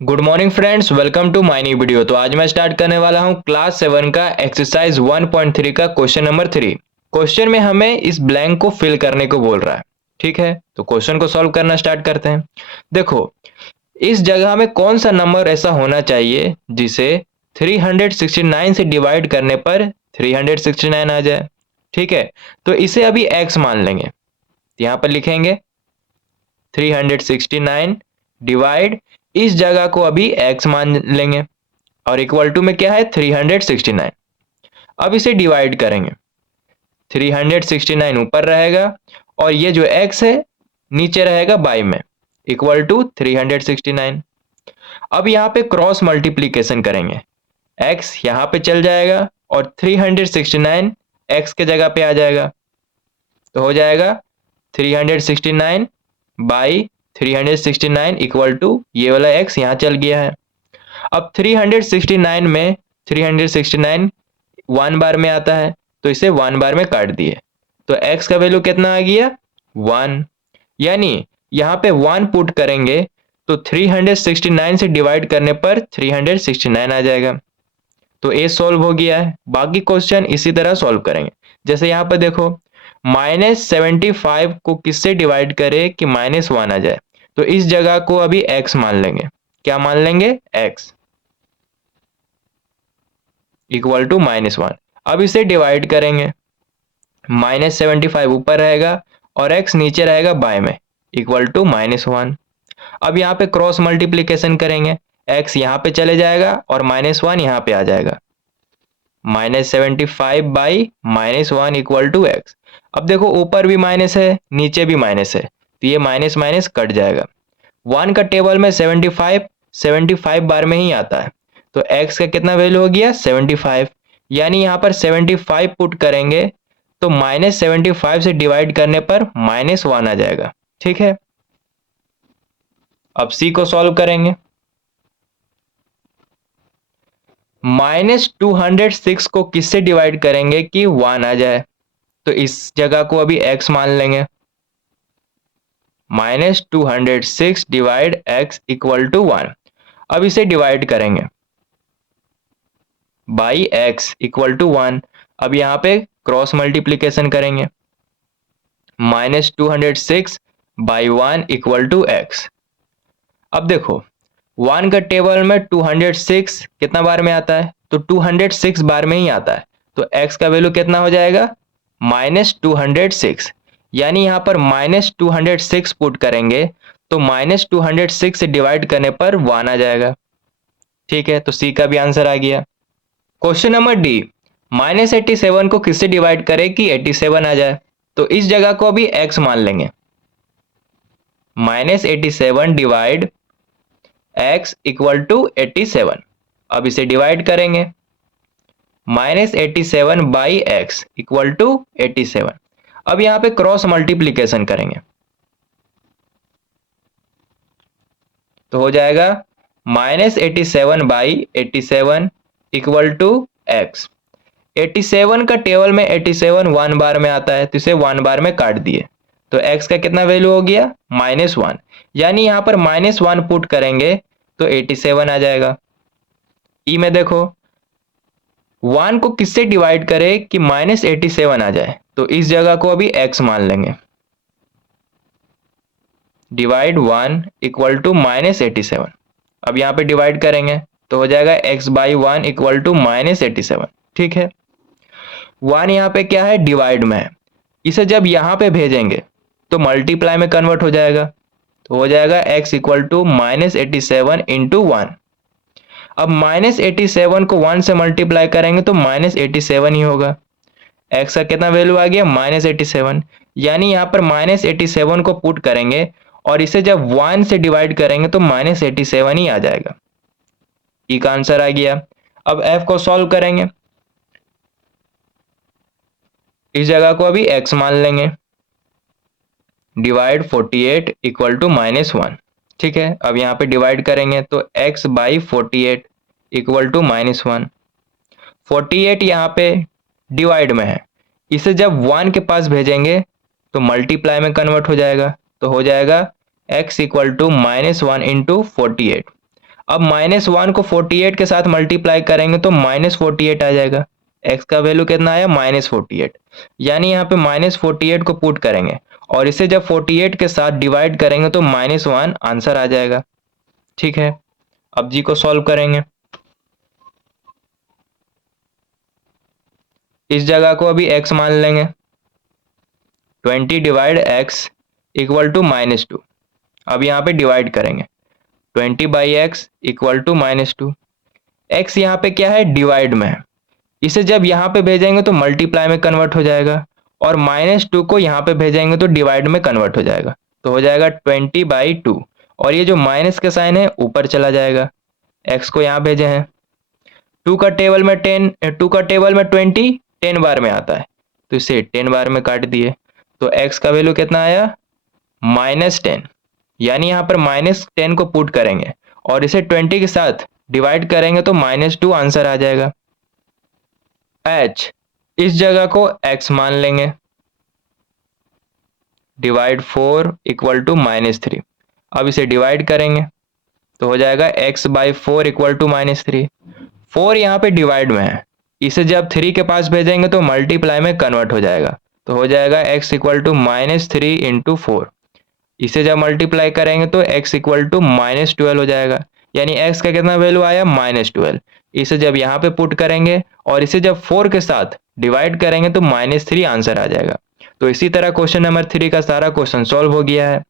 Good morning friends, welcome to my new video. तो आज मैं स्टार्ट करने वाला हूं क्लास 7 का एक्सरसाइज 1.3 का क्वेश्चन नंबर 3। क्वेश्चन में हमें इस ब्लैंक को फिल करने को बोल रहा है। ठीक है, तो क्वेश्चन को सॉल्व करना स्टार्ट करते हैं। देखो, इस जगह में कौन सा नंबर ऐसा होना चाहिए जिसे 369 से डिवाइड करने पर 369 आ जाए। ठीक है, तो इसे अभी एक्स मान लेंगे। यहां पर लिखेंगे 369 डिवाइड, इस जगह को अभी x मान लेंगे और इक्वल टू में क्या है 369। अब इसे डिवाइड करेंगे, 369 ऊपर रहेगा और ये जो x है नीचे रहेगा बाई में, इक्वल टू 369। अब यहाँ पे क्रॉस मल्टीप्लीकेशन करेंगे, x यहाँ पे चल जाएगा और 369 x के जगह पे आ जाएगा। तो हो जाएगा 369 बाई 369 इक्वल टू ये वाला x यहाँ चल गया है। अब 369 में 369 वन बार में आता है, तो इसे वन बार में काट दिए, तो x का वैल्यू कितना आ गया 1। यानी यहाँ पे 1 पुट करेंगे तो 369 से डिवाइड करने पर 369 आ जाएगा। तो ए सॉल्व हो गया है। बाकी क्वेश्चन इसी तरह सॉल्व करेंगे। जैसे यहाँ पर देखो, -75 को किससे डिवाइड करे कि -1 आ जाए, तो इस जगह को अभी x मान लेंगे। क्या मान लेंगे x इक्वल टू -1। अब इसे डिवाइड करेंगे, -75 ऊपर रहेगा और x नीचे रहेगा बाय में, इक्वल टू -1। अब यहाँ पे क्रॉस मल्टीप्लीकेशन करेंगे, x यहाँ पे चले जाएगा और -1 यहाँ पे आ जाएगा, -75 बाई -1 इक्वल टू x। अब देखो ऊपर भी माइनस है नीचे भी माइनस है, तो ये माइनस माइनस कट जाएगा। 1 का टेबल में 75 बार में ही आता है, तो x का कितना वैल्यू हो गया 75। यानी यहाँ पर 75 पुट करेंगे तो -75 से डिवाइड करने पर -1 आ जाएगा। ठीक है, अब c को सॉल्व करेंगे। -206 को किससे डिवाइड करेंगे कि 1 आ जाए, तो इस जगह को अभी x मान लेंगे। -206 डिवाइड x इक्वल टू 1। अब इसे डिवाइड करेंगे बाई x इक्वल टू 1। अब यहाँ पे क्रॉस मल्टीप्लीकेशन करेंगे, -206 बाई 1 इक्वल टू x। अब देखो 1 का टेबल में 206 कितना बार में आता है, तो 206 बार में ही आता है, तो x का वैल्यू कितना हो जाएगा -206। यानी यहाँ पर -206 पुट करेंगे तो -206 से डिवाइड करने पर 1 आ जाएगा। ठीक है, तो सी का भी आंसर आ गया। क्वेश्चन नंबर डी, -87 को किससे डिवाइड करें कि 87 आ जाए, तो इस जगह को अभी x मान लेंगे। -87 डिवाइड x इक्वल टू 87। अब इसे डिवाइड करेंगे, -87 बाई x इक्वल टू 87। अब यहाँ पे क्रॉस मल्टीप्लीकेशन करेंगे, तो हो जाएगा -87 बाई 87 इक्वल टू x। 87 का टेबल में 87 1 बार में आता है, तो इसे 1 बार में काट दिए, तो x का कितना वैल्यू हो गया -1। यानी यहाँ पर -1 पुट करेंगे तो 87 आ जाएगा। ई में देखो 1 को किससे डिवाइड करें कि -87 आ जाए, तो इस जगह को अभी x मान लेंगे। Divide 1 equal to -87। अब यहाँ पे डिवाइड करेंगे तो हो जाएगा x बाई 1 इक्वल टू -87। ठीक है, 1 यहाँ पे क्या है डिवाइड में है, इसे जब यहाँ पे भेजेंगे तो मल्टीप्लाई में कन्वर्ट हो जाएगा, तो हो जाएगा x इक्वल टू -87 इंटू 1। अब -87 को 1 से मल्टीप्लाई करेंगे तो -87 ही होगा। x का कितना वैल्यू आ गया -87। यानी यहाँ पर -87 को पुट करेंगे और इसे जब 1 से डिवाइड करेंगे तो -87 ही आ जाएगा। ई का आंसर आ गया। अब f को सॉल्व करेंगे, इस जगह को अभी x मान लेंगे। Divide 48 equal to -1। ठीक है, अब यहाँ पे डिवाइड करेंगे तो x बाई 48 इक्वल टू -1। 48 यहाँ पे डिवाइड में है, इसे जब 1 के पास भेजेंगे तो मल्टीप्लाई में कन्वर्ट हो जाएगा, तो हो जाएगा x इक्वल टू -1 इंटू 48। अब -1 को 48 के साथ मल्टीप्लाई करेंगे तो -48 आ जाएगा। x का वैल्यू कितना आया -48, यानी यहाँ पे -48 को पुट करेंगे और इसे जब 48 के साथ डिवाइड करेंगे तो -1 आंसर आ जाएगा। ठीक है, अब जी को सॉल्व करेंगे। इस जगह को अभी x मान लेंगे। 20 डिवाइड x इक्वल टू -2। अब यहाँ पे डिवाइड करेंगे। 20 by X equal to -2। x यहाँ पे क्या है, डिवाइड में है। इसे जब यहाँ पे भेजेंगे तो मल्टीप्लाई में कन्वर्ट हो जाएगा और -2 को यहाँ पे भेजेंगे तो डिवाइड में कन्वर्ट हो जाएगा। तो हो जाएगा 20/2 और ये जो माइनस का साइन है ऊपर चला जाएगा। x को यहाँ भेजे हैं। 2 का टेबल में 20 10 बार में आता है, तो इसे 10 बार में काट दिए तो x का वैल्यू कितना आया -10, यानी यहाँ पर -10 को पुट करेंगे और इसे 20 के साथ डिवाइड करेंगे तो -2 आंसर आ जाएगा। h इस जगह को x मान लेंगे। Divide 4 equal to -3। अब इसे डिवाइड करेंगे तो हो जाएगा x/4 इक्वल टू -3। 4 यहाँ पे डिवाइड में है, इसे जब 3 के पास भेजेंगे तो मल्टीप्लाई में कन्वर्ट हो जाएगा। तो हो जाएगा x इक्वल टू -3 इंटू 4। इसे जब मल्टीप्लाई करेंगे तो x इक्वल टू -12 हो जाएगा, यानी x का कितना वैल्यू आया -12। इसे जब यहाँ पे पुट करेंगे और इसे जब 4 के साथ डिवाइड करेंगे तो -3 आंसर आ जाएगा। तो इसी तरह क्वेश्चन नंबर 3 का सारा क्वेश्चन सॉल्व हो गया है।